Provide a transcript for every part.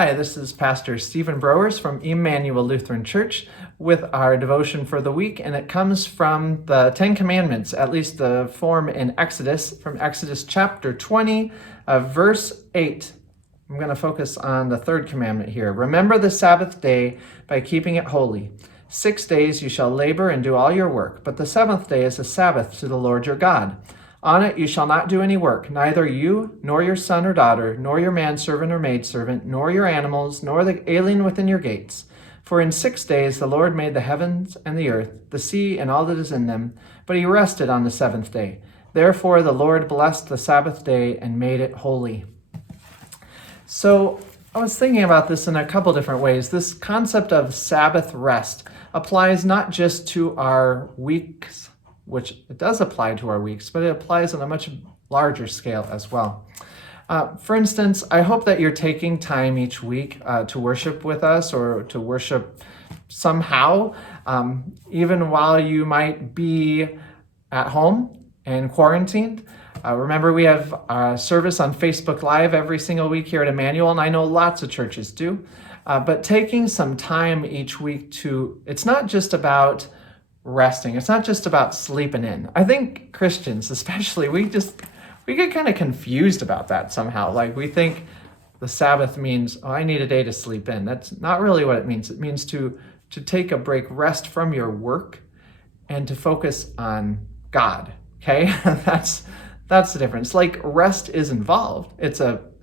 Hi, this is Pastor Stephen Browers from Emmanuel Lutheran Church with our devotion for the week, and it comes from the Ten Commandments, at least the form in Exodus, from Exodus chapter 20, verse 8. I'm going to focus on the third commandment here. Remember the Sabbath day by keeping it holy. 6 days you shall labor and do all your work, but the seventh day is a Sabbath to the Lord your God. On it you shall not do any work, neither you, nor your son or daughter, nor your manservant or maidservant, nor your animals, nor the alien within your gates. For in 6 days the Lord made the heavens and the earth, the sea and all that is in them, but he rested on the seventh day. Therefore the Lord blessed the Sabbath day and made it holy. So I was thinking about this in a couple different ways. This concept of Sabbath rest applies not just to our weeks, which it does apply to our weeks, but it applies on a much larger scale as well. For instance, I hope that you're taking time each week to worship with us or to worship somehow, even while you might be at home and quarantined. Remember, we have a service on Facebook Live every single week here at Emmanuel, and I know lots of churches do. But taking some time each week it's not just about resting. It's not just about sleeping in. I think Christians, especially, we get kind of confused about that somehow. Like we think the Sabbath means, oh, I need a day to sleep in. That's not really what it means. It means to take a break, rest from your work, and to focus on God. Okay, that's the difference. Like rest is involved. It's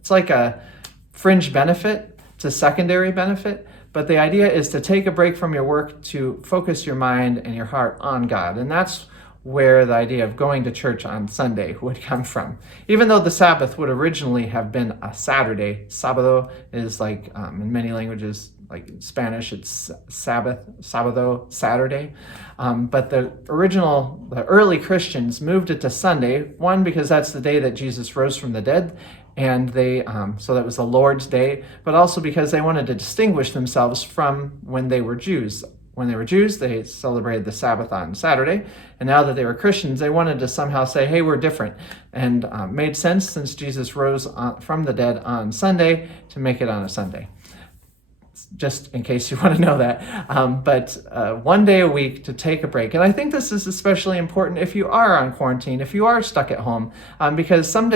like a fringe benefit. It's a secondary benefit. But the idea is to take a break from your work to focus your mind and your heart on God. And that's where the idea of going to church on Sunday would come from. Even though the Sabbath would originally have been a Saturday. Sábado is like, in many languages, like in Spanish, it's Sabbath, sábado, Saturday. But the early Christians moved it to Sunday, one, because that's the day that Jesus rose from the dead, and so that was the Lord's Day, but also because they wanted to distinguish themselves from when they were Jews. When they were Jews, they celebrated the Sabbath on Saturday, and now that they were Christians, they wanted to somehow say, hey, we're different, and made sense since Jesus rose from the dead on Sunday to make it on a Sunday. Just in case you want to know that. But 1 day a week to take a break. And I think this is especially important if you are on quarantine, if you are stuck at home, because some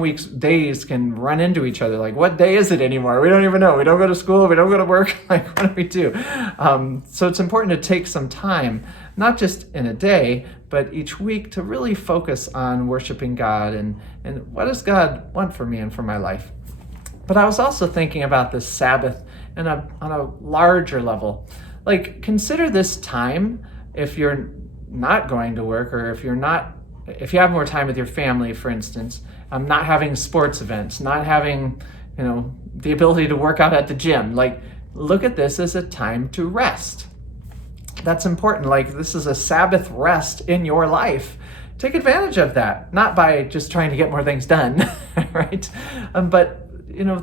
weeks days can run into each other. Like, what day is it anymore? We don't even know. We don't go to school. We don't go to work. Like, what do we do? So it's important to take some time, not just in a day, but each week to really focus on worshiping God and what does God want for me and for my life. But I was also thinking about this Sabbath on a larger level. Like, consider this time if you're not going to work, or if you have more time with your family, for instance, not having sports events, not having, the ability to work out at the gym. Like, look at this as a time to rest. That's important. Like, this is a Sabbath rest in your life. Take advantage of that, not by just trying to get more things done, right? But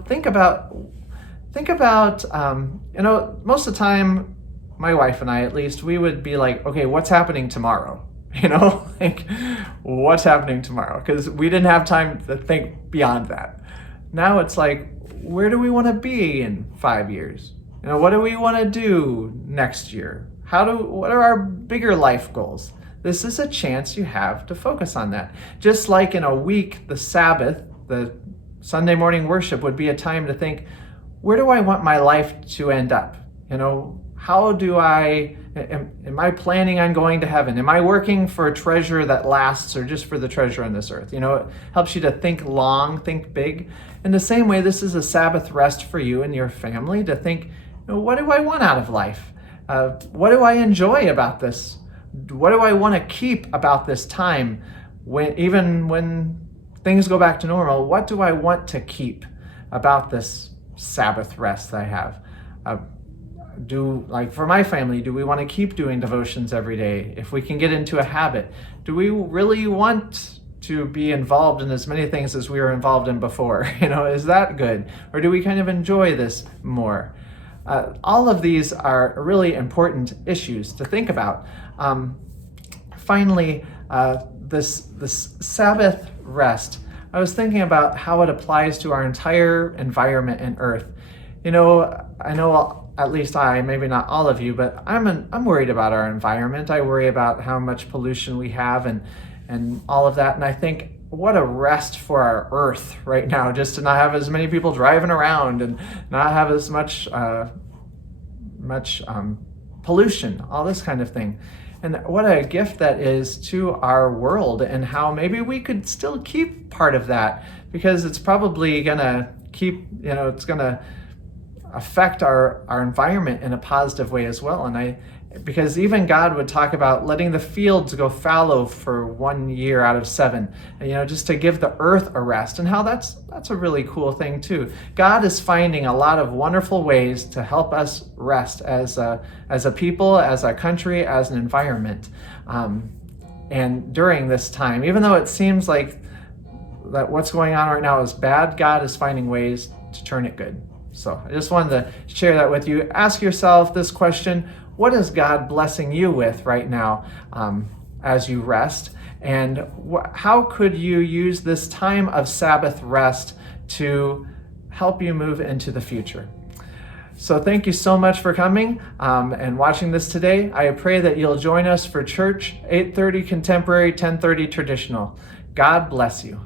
think about, most of the time, my wife and I, at least, we would be like, okay, what's happening tomorrow? Like, what's happening tomorrow? Because we didn't have time to think beyond that. Now it's like, where do we want to be in 5 years? What do we want to do next year? What are our bigger life goals? This is a chance you have to focus on that. Just like in a week, the Sabbath, the Sunday morning worship would be a time to think, where do I want my life to end up? Am I planning on going to heaven? Am I working for a treasure that lasts, or just for the treasure on this earth? It helps you to think long, think big. In the same way, this is a Sabbath rest for you and your family to think, what do I want out of life? What do I enjoy about this? What do I want to keep about this time? Even when things go back to normal, what do I want to keep about this Sabbath rest that I have? For my family, do we want to keep doing devotions every day? If we can get into a habit, do we really want to be involved in as many things as we were involved in before? Is that good? Or do we kind of enjoy this more? All of these are really important issues to think about. Finally, this Sabbath rest I was thinking about how it applies to our entire environment and earth. You know, I know at least I, maybe not all of you, but I'm worried about our environment. I worry about how much pollution we have and all of that. And I think what a rest for our earth right now, just to not have as many people driving around and not have as much pollution, all this kind of thing. And what a gift that is to our world, and how maybe we could still keep part of that, because it's probably gonna keep, it's gonna affect our environment in a positive way as well. And because even God would talk about letting the fields go fallow for 1 year out of 7, just to give the earth a rest, and how that's a really cool thing too. God is finding a lot of wonderful ways to help us rest as a people, as a country, as an environment. And during this time, even though it seems like that what's going on right now is bad, God is finding ways to turn it good. So I just wanted to share that with you. Ask yourself this question: what is God blessing you with right now as you rest? And how could you use this time of Sabbath rest to help you move into the future? So thank you so much for coming and watching this today. I pray that you'll join us for church, 8:30 contemporary, 10:30 traditional. God bless you.